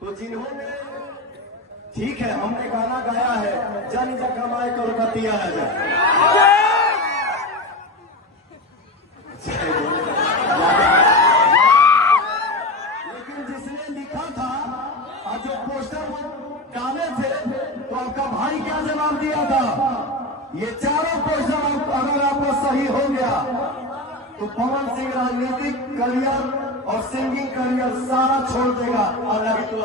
तो जिन्होंने ठीक है हमने गाना गाया है जानी जा कमाए कलकतिया आ जाए लेकिन जिसने लिखा था और जो पोस्टर डाले थे तो आपका भाई क्या जवाब दिया था? ये चारों पोस्टर अगर आपका सही हो गया तो पवन सिंह राजनीतिक करियर और सिंगिंग करियर सारा छोड़ देगा। अगर तो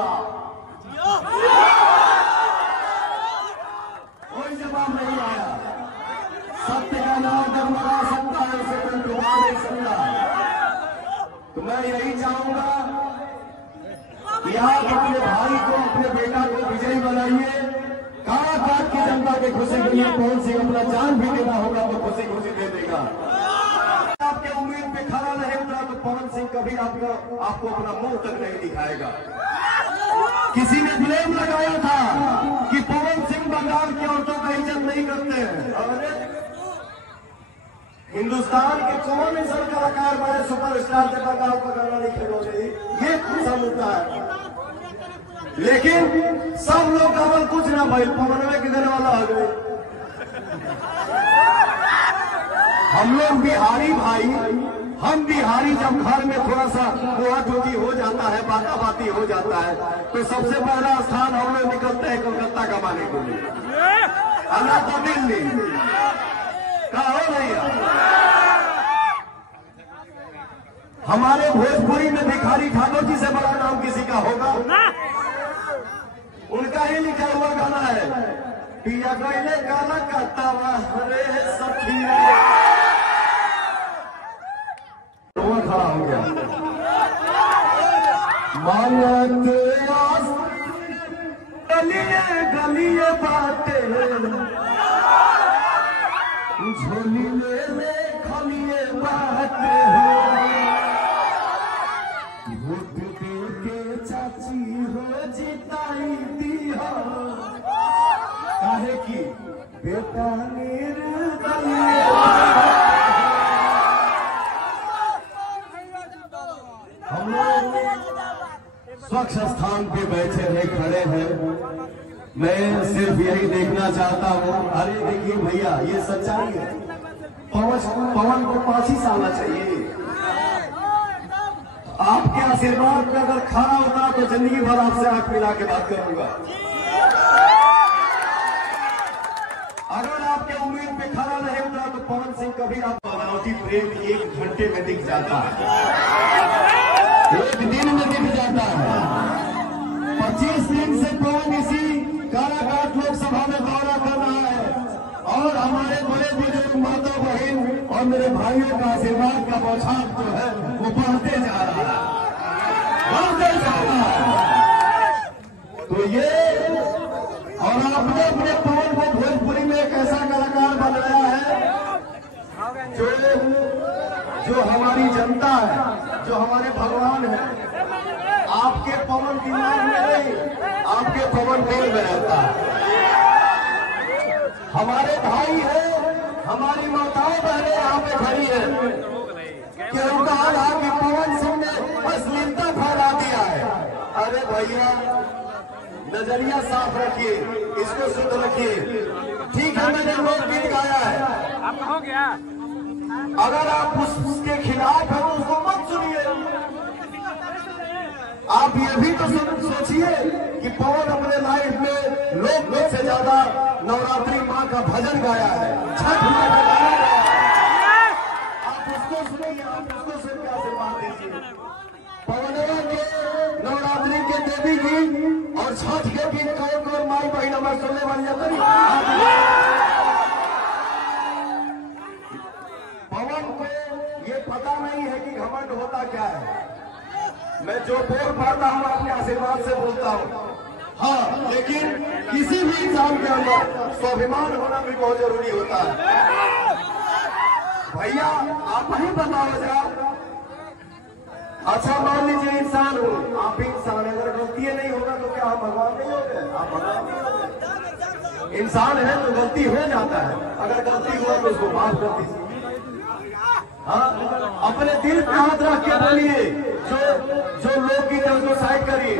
कोई जवाब नहीं आया। सत्य का नाम डगमगा सकता है, उसे कोई डुबा नहीं सकता। तो मैं यही चाहूंगा कि आप अपने भाई को, अपने बेटा को विजयी बनाइए। काराकाट की जनता के खुशी के लिए पवन सिंह अपना जान भी देना होगा तो खुशी खुशी दे देगा। आपके उम्मीद पे खड़ा नहीं उतरा तो पवन सिंह कभी आपको अपना मुंह तक नहीं दिखाएगा। किसी ने ब्लेम लगाया था कि पवन सिंह बंगाल की औरतों का इज्जत नहीं करते हैं। हिंदुस्तान के कौन ऐसा कलाकार बड़े सुपरस्टार के बंगाल का गाना नहीं खेलोगे, ये पूछा मुद्दा है। लेकिन सब लोग अवल कुछ ना भाई पवनवे के देने वाला हो गए। हम लोग बिहारी भाई, हम बिहारी जब घर में थोड़ा सा हुआ ठोकी हो जाता है, बाता बाती हो जाता है तो सबसे पहला स्थान हम लोग निकलते हैं कोलकाता कमाने के लिए, अल्लाह तो दिल्ली का हो भैया। हमारे भोजपुरी में भिखारी ठाकुर जी से बड़ा नाम किसी का होगा? उनका ही लिखा हुआ गाना है, पिया गईले गाना करता रे सखी। खड़ा हो गया मानत गलिए गलिए बाटे झोली ले खलिए बाटे वोट दे के चाची हो जिताई दी हो काहे की बेटा हम लोग स्वच्छ स्थान पे बैठे हैं, खड़े हैं। मैं सिर्फ यही देखना चाहता हूँ। अरे देखिए भैया ये सच्चाई है, पवन को 5 ही साल चाहिए। आपके आशीर्वाद पे अगर खड़ा होता तो जिंदगी भर आपसे आंख मिला के बात करूंगा। अगर आपके उम्मीद पे खड़ा नहीं होता तो पवन सिंह कभी आप बनावटी प्रेम 1 घंटे में दिख जाता है, 1 दिन में दिख जाता है। 25 दिन से पवन इसी काराकाट लोकसभा में दौरा कर रहा है और हमारे बड़े बुजुर्ग माता बहन और मेरे भाइयों का आशीर्वाद का बौछार जो है वो बढ़ते जा रहा है, बढ़ते जा रहा है। तो ये और आपने अपने पवन को भोजपुरी में एक ऐसा कलाकार बनाया है जो हमारी जनता है, जो हमारे भगवान है। आपके पवन दिमाग में नहीं, आपके पवन दिल में रहता है। हमारे भाई है, हमारी माताओं बहनें यहाँ पे खड़ी है कि उनका हाल है कि पवन सिंह ने अश्लीलता फैला दिया है। अरे भैया नजरिया साफ रखिए, इसको शुद्ध रखिए। ठीक है मैंने लोकगीत गाया है, आपका हो गया। अगर आप उसके खिलाफ हैं तो उसको मत सुनिए। आप ये भी तो सोचिए कि पवन अपने लाइफ में लोकगीत से ज्यादा नवरात्रि माँ का भजन गाया है, छठ माँ का गाना गाया है। आप उसको सुनिए, आप उसको सुन के आशीर्वाद दीजिए। पवनवा के नवरात्रि के देवी गीत और छठ के गीत कौन माई बहन हमारे सुनने वाली जाता नहीं। पवन को ये पता नहीं है कि घमंड होता क्या है। मैं जो बोल पाता हूँ अपने आशीर्वाद से बोलता हूँ। हाँ, लेकिन किसी भी इंसान के अंदर स्वाभिमान होना भी बहुत जरूरी होता है। भैया आप ही बताओ जरा, अच्छा मान लीजिए इंसान हो, आप भी इंसान, अगर गलती नहीं होगा तो क्या आप भगवान नहीं हो गए? आप भगवान नहीं हो गए। इंसान है तो गलती हो जाता है, अगर गलती हुआ तो उसको माफ कर दीजिए। हाँ, अपने दिल पे हाथ रख के बोलिए, जो लोग की तरफ साइड करिए।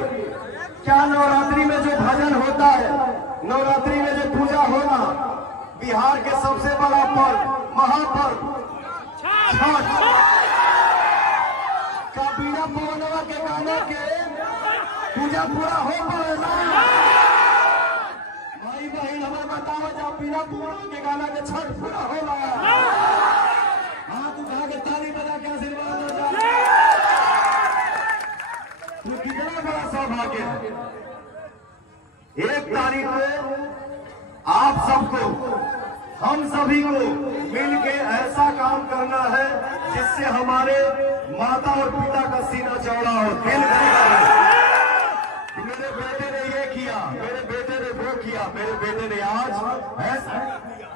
क्या नवरात्रि में जो भजन होता है, नवरात्रि में जो पूजा होना, बिहार के सबसे बड़ा पर्व, महापर्व छठ का बिना पवनवा के गाने के पूजा पूरा हो पाएगा? भाई बहन हमें बताओ, जब बिना पवनवा के गाना के छठ पूरा होगा? हाथ उठा के ताली बजा के आशीर्वाद हो जाए। तो कितना बड़ा सौभाग्य है। 1 तारीख को आप सबको, हम सभी को मिलके ऐसा काम करना है जिससे हमारे माता और पिता का सीना चौड़ा हो, दिल मेरे बेटे ने ये किया, मेरे बेटे ने वो किया, मेरे बेटे ने आज ऐसा किया।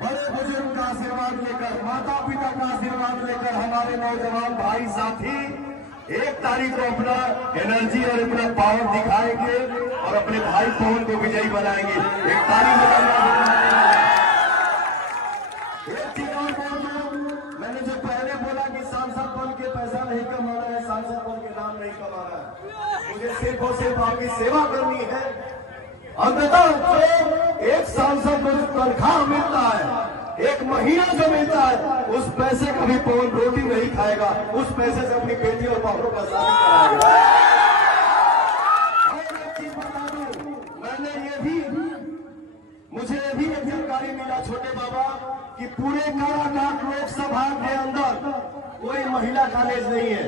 बड़े बुजुर्ग का आशीर्वाद लेकर, माता पिता का आशीर्वाद लेकर हमारे नौजवान भाई साथी 1 तारीख को अपना एनर्जी और अपना पावर दिखाएंगे और अपने भाई पवन को विजयी बनाएंगे। 1 तारीख एक चीज और बोल दूं, मैंने जो पहले बोला कि सांसद बन के पैसा नहीं कमाना है, सांसद बन के नाम नहीं कमाना है, मुझे सिर्फ और सिर्फ आपकी सेवा करनी है। अंततः जो एक सांसद को तनख्वाह मिलता है, 1 महीना जो मिलता है, उस पैसे का भी पवन रोटी नहीं खाएगा, उस पैसे से अपनी बेटी और बाबू का शादी कराएगा। और एक चीज बता दूं, मुझे भी एक जानकारी मिला छोटे बाबा कि पूरे काराकाट लोकसभा के अंदर कोई महिला कॉलेज नहीं है।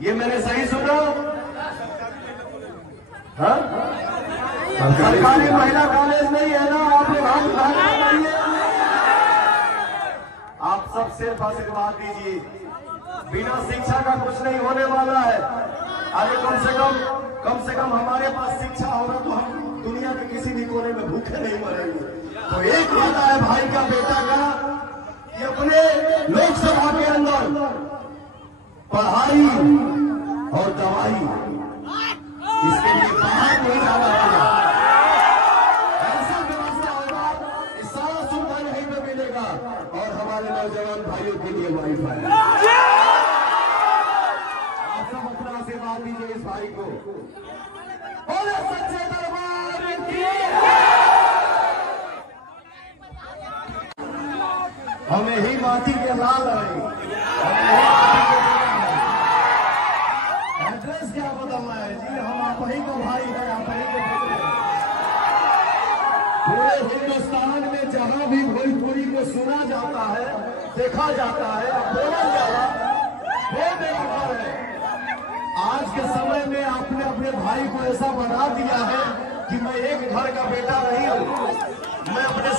ये मैंने सही सुना? हाँ, सरकारी महिला कॉलेज नहीं है ना? आप लोग हाथ उठा के आप सब सिर्फ आशीर्वाद दीजिए। बिना शिक्षा का कुछ नहीं होने वाला है। अरे कम से कम हमारे पास शिक्षा होगा तो हम दुनिया के किसी भी कोने में भूखे नहीं मरेंगे। तो एक वादा है भाई का, बेटा का, कि अपने लोकसभा के अंदर पढ़ाई और दवाई इसके लिए बाहर नहीं जाना होगा। ऐसा व्यवस्था होगा कि सारा सुविधा यहीं पे मिलेगा और हमारे नौजवान भाइयों के लिए वाईफाई। आप सब अपना आशीर्वाद दीजिए इस भाई को। बोले सच्चे दरबार की। हमें ही माटी के लाल है। एड्रेस क्या बदलना है जी? हम आप ही का भाई है, आप ही के पुत्र हैं। पूरे हिंदुस्तान में जहां भी भोजपुरी को सुना जाता है, देखा जाता है, बोला जाता वो मेरा घर है। आज के समय में आपने अपने भाई को ऐसा बना दिया है कि मैं एक घर का बेटा नहीं हूं, मैं अपने